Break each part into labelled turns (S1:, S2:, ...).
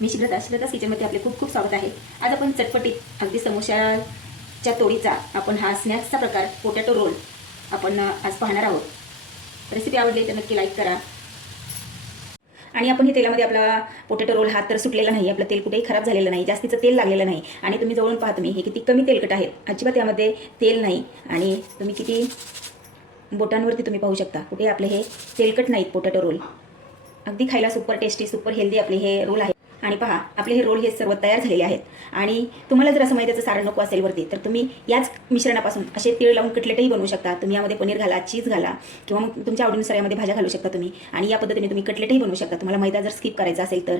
S1: मी शिलता शिब्रतास किचनमध्ये आपले खूप खूप स्वागत आहे. आज आपण चटपटीत अगदी समोशाच्या तोडीचा आपण हा स्नॅक्सचा प्रकार पोटॅटो रोल आपण आज पाहणार आहोत. रेसिपी आवडली तर नक्की लाईक करा. आणि आपण हे तेलामध्ये आपला पोटॅटो रोल हात तर सुटलेला नाही आपलं तेल कुठेही खराब झालेलं नाही जास्तीचं तेल लागलेलं नाही. आणि तुम्ही जवळून पाहत मी हे किती कमी तेलकट आहेत. अजिबात यामध्ये तेल नाही. आणि तुम्ही किती बोटांवरती तुम्ही पाहू शकता. कुठे आपले हे तेलकट नाहीत पोटॅटो रोल अगदी खायला सुपर टेस्टी सुपर हेल्दी आपले हे रोल आहेत. आणि पहा आपले हे रोल हे सर्व तयार झालेले आहेत. आणि तुम्हाला जर असं माहिती सारण नको असेल वरती तर तुम्ही याच मिश्रणापासून असे तीळ लावून कटलेटही बनवू शकता. तुम्ही यामध्ये पनीर घाला चीज घाला किंवा मग तुमच्या आवडीनुसार यामध्ये भाज्या घालू शकता तुम्ही. आणि या पद्धतीने तुम्ही कटलेटही बनवू शकता. तुम्हाला मैदा जर स्किप करायचा असेल तर.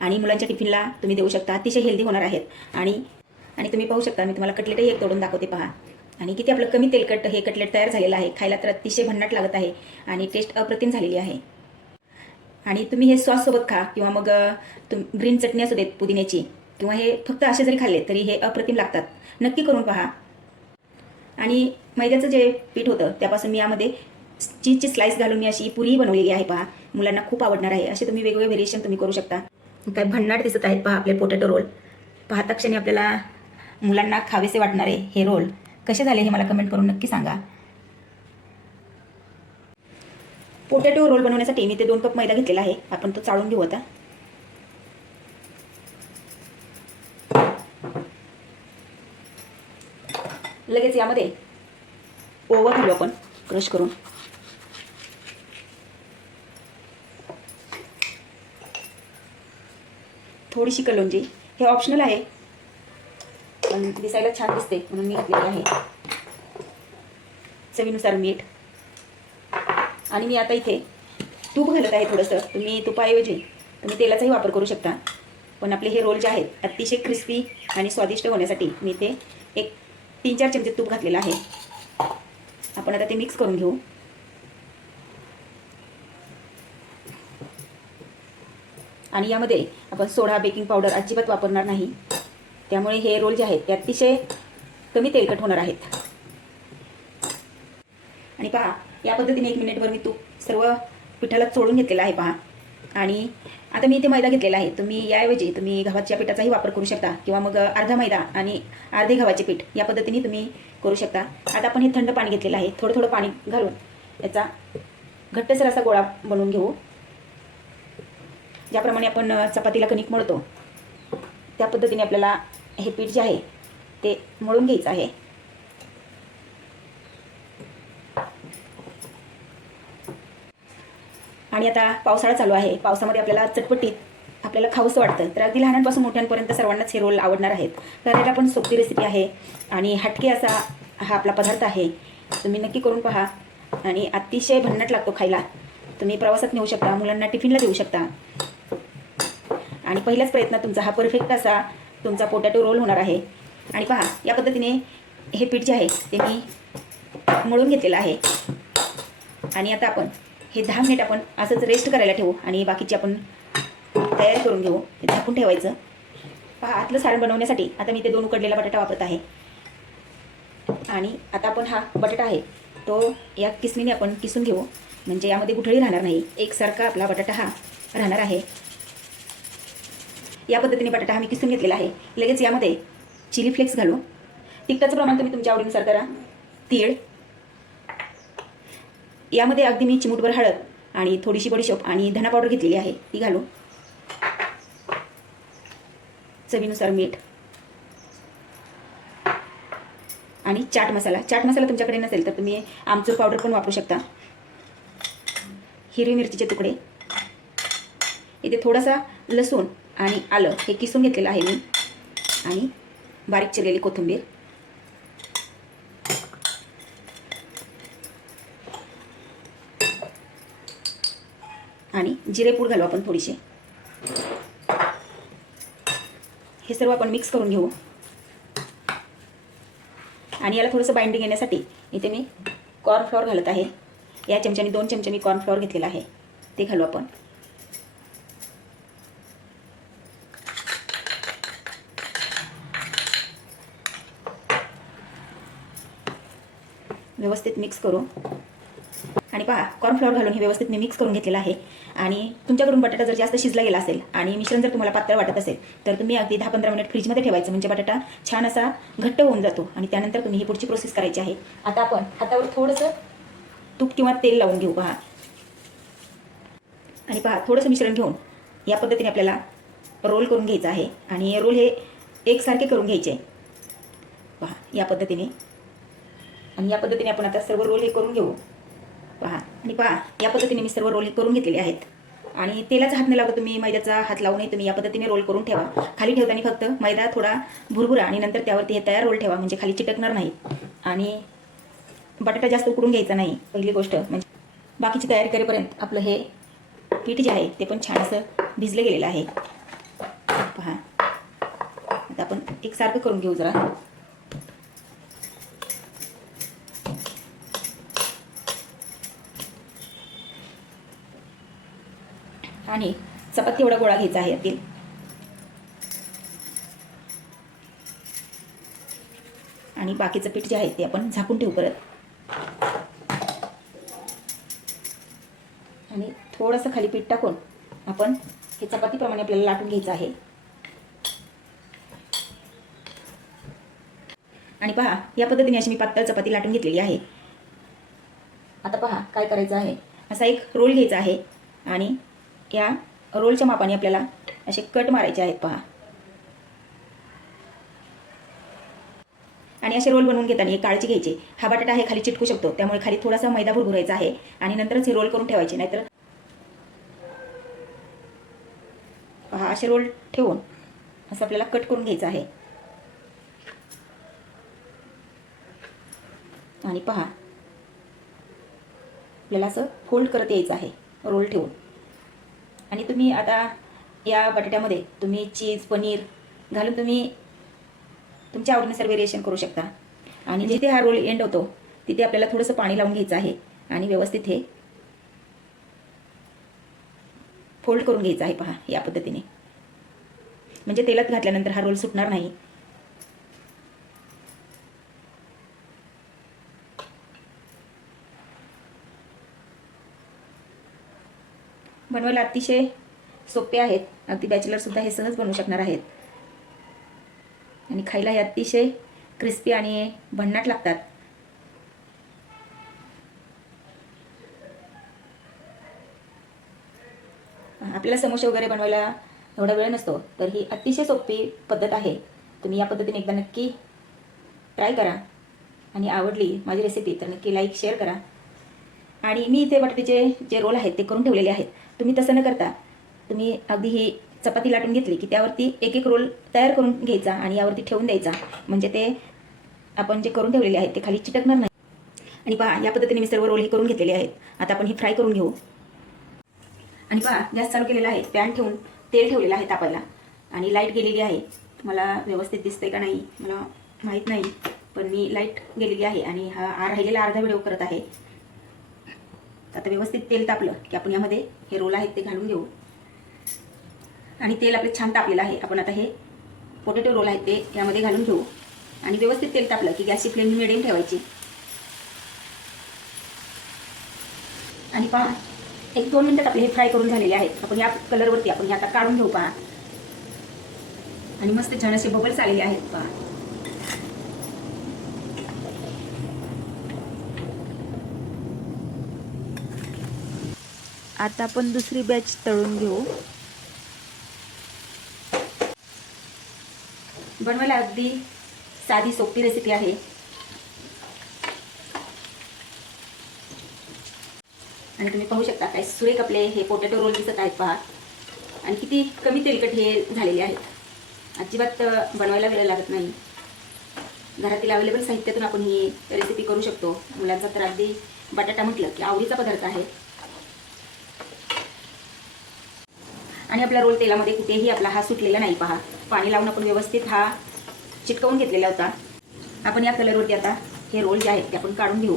S1: आणि मुलांच्या टिफिनला तुम्ही देऊ शकता. अतिशय हेल्दी होणार आहेत. आणि आणि तुम्ही पाहू शकता मी तुम्हाला कटलेटही एक तोडून दाखवते पहा. आणि किती आपलं कमी तेलकट हे कटलेट तयार झालेलं आहे. खायला तर अतिशय भन्नाट लागत आहे. आणि टेस्ट अप्रतिम झालेली आहे. आणि तुम्ही हे सॉससोबत खा किंवा मग तुम ग्रीन चटणी असू देत पुदिन्याची किंवा हे फक्त असे जरी खाल्ले तरी हे अप्रतिम लागतात. नक्की करून पहा. आणि मैद्याचं जे पीठ होतं त्यापासून मी यामध्ये चीजची स्लाइस घालून मी अशी पुरीही बनवलेली आहे पहा. मुलांना खूप आवडणार आहे. असे तुम्ही वेगवेगळे व्हेरिएशन तुम्ही करू शकता. काय भन्नाट दिसत आहेत पहा आपले पोटॅटो रोल. पाहता क्षणी आपल्याला मुलांना खावेसे वाटणारे हे रोल. कसे झाले हे मला कमेंट करून नक्की सांगा. पोटॅटो रोल बनवण्यासाठी मी ते दोन कप मैदा घेतलेला आहे. आपण तो चाळून घेऊ आता. लगेच यामध्ये ओवा घालू आपण क्रश करून. थोडीशी कलोंजी. हे ऑप्शनल आहे. पण दिसायला छान दिसते म्हणून मी घातलेली आहे. चवीनुसार मीठ. आणि मी आता इथे तूप घालत आहे थोडंसं. तुम्ही तुपाऐवजी तुम्ही तेलाचाही वापर करू शकता. पण आपले हे रोल जे आहेत अतिशय क्रिस्पी आणि स्वादिष्ट होण्यासाठी मी ते एक तीन चार चमचे तूप घातलेलं आहे. आपण आता ते मिक्स करून घेऊ. आणि यामध्ये आपण सोडा बेकिंग पावडर अजिबात वापरणार नाही. त्यामुळे हे रोल जे आहेत ते अतिशय कमी तेलकट होणार आहेत. आणि पहा या पद्धतीने एक मिनिटभर मी तूप सर्व पिठाला चोळून घेतलेला आहे पहा. आणि आता मी इथे मैदा घेतलेला आहे. तुम्ही याऐवजी तुम्ही गव्हाच्या पिठाचाही वापर करू शकता किंवा मग अर्धा मैदा आणि अर्धे गव्हाचे पीठ या पद्धतीने तुम्ही करू शकता. आता आपण हे थंड पाणी घेतलेलं आहे. थोडं थोडं पाणी घालून याचा घट्टसर असा गोळा बनवून घेऊ. ज्याप्रमाणे आपण चपातीला कणिक मळतो त्या पद्धतीने आपल्याला हे पीठ जे आहे ते मळून घ्यायचं आहे. आणि आता पावसाळा चालू आहे. पावसामध्ये आपल्याला चटपटीत आपल्याला खाऊसं वाटतं. तर अगदी लहानांपासून मोठ्यांपर्यंत सर्वांनाच हे रोल आवडणार आहेत. करायला पण सोपी रेसिपी आहे. आणि हटके असा हा आपला पदार्थ आहे. तुम्ही नक्की करून पहा. आणि अतिशय भन्नट लागतो खायला. तुम्ही प्रवासात नेऊ शकता. मुलांना टिफिनला देऊ शकता. आणि पहिल्याच प्रयत्नात तुमचा हा परफेक्ट असा तुमचा पोटॅटो रोल होणार आहे. आणि पहा या पद्धतीने हे पीठ जे आहे ते मी मळून घेतलेलं आहे. आणि आता आपण हे दहा मिनिट आपण असंच रेस्ट करायला ठेवू आणि बाकीची आपण तयारी करून घेऊ. हे झाकून ठेवायचं. पहा आतलं सारण बनवण्यासाठी आता मी ते दोन उकडलेला बटाटा वापरत आहे. आणि आता आपण हा बटाटा आहे तो या किसणीने आपण किसून घेऊ. म्हणजे यामध्ये गुठळी राहणार नाही. एकसारखा आपला बटाटा हा राहणार आहे. या पद्धतीने बटाटा हा मी किसून घेतलेला आहे. लगेच यामध्ये चिली फ्लेक्स घालू. तिखटाचं प्रमाण तुम्ही तुमच्या आवडीनुसार करा. तीळ यामध्ये अगदी मी चिमूटभर हळद आणि थोडीशी बडीशोप आणि धना पावडर घेतलेली आहे. ती घालू. चवीनुसार मीठ. आणि चाट मसाला. चाट मसाला तुमच्याकडे नसेल तर तुम्ही आमचूर पावडर पण वापरू शकता. हिरवी मिरचीचे तुकडे. इथे थोडासा लसूण आणि आलं हे किसून घेतलेलं आहे मी. आणि बारीक चिरलेली कोथिंबीर आणि जिरेपूड घालू आपण थोडीशी. हे सर्व आपण मिक्स करून घेऊ. आणि याला थोडंसं बाइंडिंग येण्यासाठी इथे मी कॉर्नफ्लॉवर घालत आहे. या चमच्याने दोन चमचे मी कॉर्नफ्लॉवर घेतलेला आहे. ते घालू आपण. व्यवस्थित मिक्स करू. पहा कॉर्नफ्लॉवर घालून हे व्यवस्थित मी मिक्स करून घेतलेलं आहे. आणि तुमच्याकडून बटाटा जर जास्त शिजला गेला असेल आणि मिश्रण जर तुम्हाला पातळ वाटत असेल तर तुम्ही अगदी दहा पंधरा मिनिट फ्रीजमध्ये ठेवायचं. म्हणजे बटाटा छान असा घट्ट होऊन जातो आणि त्यानंतर तुम्ही ही पुढची प्रोसेस करायची आहे. आता आपण हातावर थोडंसं तूप किंवा तेल लावून घेऊ. पहा. आणि पहा थोडंसं मिश्रण घेऊन या पद्धतीने आपल्याला रोल करून घ्यायचं आहे. आणि रोल हे एकसारखे करून घ्यायचे. पहा या पद्धतीने. आणि या पद्धतीने आपण आता सर्व रोल हे करून घेऊ. पहा. आणि पहा या पद्धतीने मी सर्व रोल करून घेतलेले आहेत. आणि तेलाचा हात न लावता तुम्ही मैद्याचा हात लावूनही तुम्ही या पद्धतीने रोल करून ठेवा. खाली ठेवताना फक्त मैदा थोडा भुरभुरा आणि नंतर त्यावरती हे तयार रोल ठेवा म्हणजे खाली चिटकणार नाही आणि बटाटा जास्त उकडून घ्यायचा नाही पहिली गोष्ट. म्हणजे बाकीची तयारी करेपर्यंत आपलं हे पीठ जे आहे ते पण छान असं भिजलं गेलेलं आहे. पहा. आता आपण एकसारखं करून घेऊ जरा. आणि चपाती एवढा गोळा घ्यायचा आहे यातील. आणि बाकीचं पीठ जे आहे ते आपण झाकून ठेवू परत. आणि थोडंसं खाली पीठ टाकून आपण हे चपातीप्रमाणे आपल्याला लाटून घ्यायचं आहे. आणि पहा या पद्धतीने अशी मी पातळ चपाती लाटून घेतलेली आहे. आता पहा काय करायचं आहे? असा एक रोल घ्यायचा आहे आणि या रोलच्या मापाने आपल्याला असे कट मारायचे आहेत पहा. आणि असे रोल बनवून घेताना एक काळजी घ्यायची. हा बटाटा आहे खाली चिटकू शकतो. त्यामुळे खाली थोडासा मैदा भुरभुरायचा आहे आणि नंतरच हे रोल करून ठेवायचे. नाहीतर पहा असे रोल ठेवून असं आपल्याला कट करून घ्यायचं आहे. आणि पहा आपल्याला असं फोल्ड करत यायचं आहे रोल ठेवून. आणि तुम्ही आता या बटाट्यामध्ये तुम्ही चीज पनीर घालून तुम्ही तुमच्या आवडीनुसार वेरिएशन करू शकता. आणि जिथे हा रोल एंड होतो तिथे आपल्याला थोडंसं पाणी लावून घ्यायचं आहे आणि व्यवस्थित हे फोल्ड करून घ्यायचं आहे पहा या पद्धतीने. म्हणजे तेलात घातल्यानंतर हा रोल सुटणार नाही. बनवायला अतिशय सोपे आहेत. अगदी बॅचलरसुद्धा हे सहज बनवू शकणार आहेत. आणि खायला हे अतिशय क्रिस्पी आणि भन्नाट लागतात. आपल्याला समोसे वगैरे बनवायला एवढा वेळ नसतो तर ही अतिशय सोपी पद्धत आहे. तुम्ही या पद्धतीने एकदा नक्की ट्राय करा. आणि आवडली माझी रेसिपी तर नक्की लाईक शेअर करा. आणि मी इथे बटाट्याचे जे रोल आहेत ते करून ठेवलेले आहेत. तुम्ही तसं न करता तुम्ही अगदी ही चपाती लाटून घेतली की त्यावरती एक एक रोल तयार करून घ्यायचा आणि यावरती ठेवून द्यायचा. म्हणजे ते आपण जे करून ठेवलेले आहेत ते खाली चिटकणार नाही. आणि पहा या पद्धतीने मी सर्व रोल हे करून घेतलेले आहेत. आता आपण हे फ्राय करून घेऊ. आणि पहा गॅस चालू केलेला आहे. पॅन ठेवून तेल ठेवलेलं आहे तापायला. आणि लाइट गेलेली आहे. मला व्यवस्थित दिसतंय का नाही मला माहीत नाही. पण मी लाइट गेलेली आहे आणि हा राहिलेला अर्धा व्हिडिओ करत आहे. आता व्यवस्थित तेल तापलं की आपण यामध्ये हे रोल आहेत ते घालून घेऊ. आणि तेल आपलं छान तापलेलं आहे. आपण आता हे पोटॅटो रोल आहेत ते यामध्ये घालून घेऊ. आणि व्यवस्थित तेल तापलं की गॅसची फ्लेम मिडियम ठेवायची. आणि पहा एक दोन मिनटात आपले हे फ्राय करून झालेले आहेत. आपण या कलरवरती आपण हे आता काढून घेऊ पहा. आणि मस्त छान असे बबल्स आलेले आहेत पहा.
S2: आता आपण दुसरी बॅच तळून घेऊ.
S1: बनवायला अगदी साधी सोपी रेसिपी आहे. आणि तुम्ही पाहू शकता काय सुरेख आपले हे पोटॅटो रोल दिसत आहेत पहा. आणि किती कमी तेलकट हे झालेले आहेत. अजिबात बनवायला वेळ लागत नाही. घरातील अवेलेबल साहित्यातून आपण ही रेसिपी करू शकतो. मुलांचा तर अगदी बटाटा म्हटलं की आवडीचा पदार्थ आहे. आणि आपला रोल तेलामध्ये कुठेही आपला हा सुटलेला नाही पहा. पाणी लावून आपण व्यवस्थित हा चिटकवून घेतलेला होता. आपण या कलरवरती आता हे रोल जे आहेत ते आपण काढून घेऊ.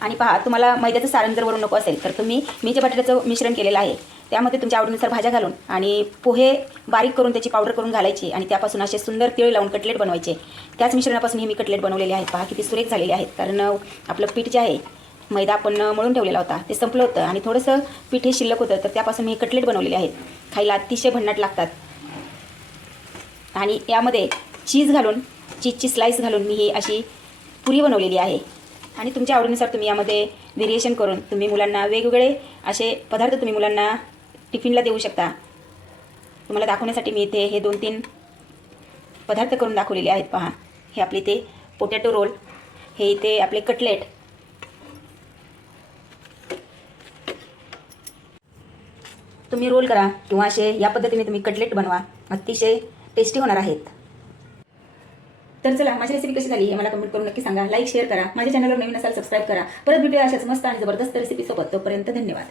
S1: आणि पहा तुम्हाला मैद्याचं सारण जर वरून नको असेल तर तुम्ही मी जे बटाट्याचं मिश्रण केलेलं आहे त्यामध्ये तुमच्या आवडीनुसार भाज्या घालून आणि पोहे बारीक करून त्याची पावडर करून घालायची आणि त्यापासून असे सुंदर तिळ लावून कटलेट बनवायचे. त्याच मिश्रणापासून हे मी कटलेट बनवलेले आहेत. पहा किती सुरेख झालेले आहेत. कारण आपलं पीठ जे आहे मैदा आपण मळून ठेवलेला होता ते संपलं होतं आणि थोडंसं पीठ हे शिल्लक होतं तर त्यापासून मी हे कटलेट बनवलेले आहेत. खायला अतिशय भन्नाट लागतात. आणि यामध्ये चीज घालून चीजची स्लाईस घालून मी ही अशी पुरी बनवलेली आहे. आणि तुमच्या आवडीनुसार तुम्ही यामध्ये व्हेरिएशन करून तुम्ही मुलांना वेगवेगळे असे पदार्थ तुम्ही मुलांना टिफिनला देऊ शकता. तुम्हाला दाखवण्यासाठी मी इथे हे दोन तीन पदार्थ करून दाखवलेले आहेत पहा. हे आपले इथे पोटॅटो रोल हे इथे आपले कटलेट तुम्ही रोल करा किंवा असे या पद्धतीने तुम्ही कटलेट बनवा. अतिशय टेस्टी होणार आहेत. तर चला माझी रेसिपी कशी झाली हे मला कमेंट करून नक्की सांगा. लाईक शेअर करा. माझ्या चॅनलवर नवीन असाल सबस्क्राईब करा. परत भेटूया अशाच मस्त आणि जबरदस्त रेसिपीसोबत तोपर्यंत धन्यवाद.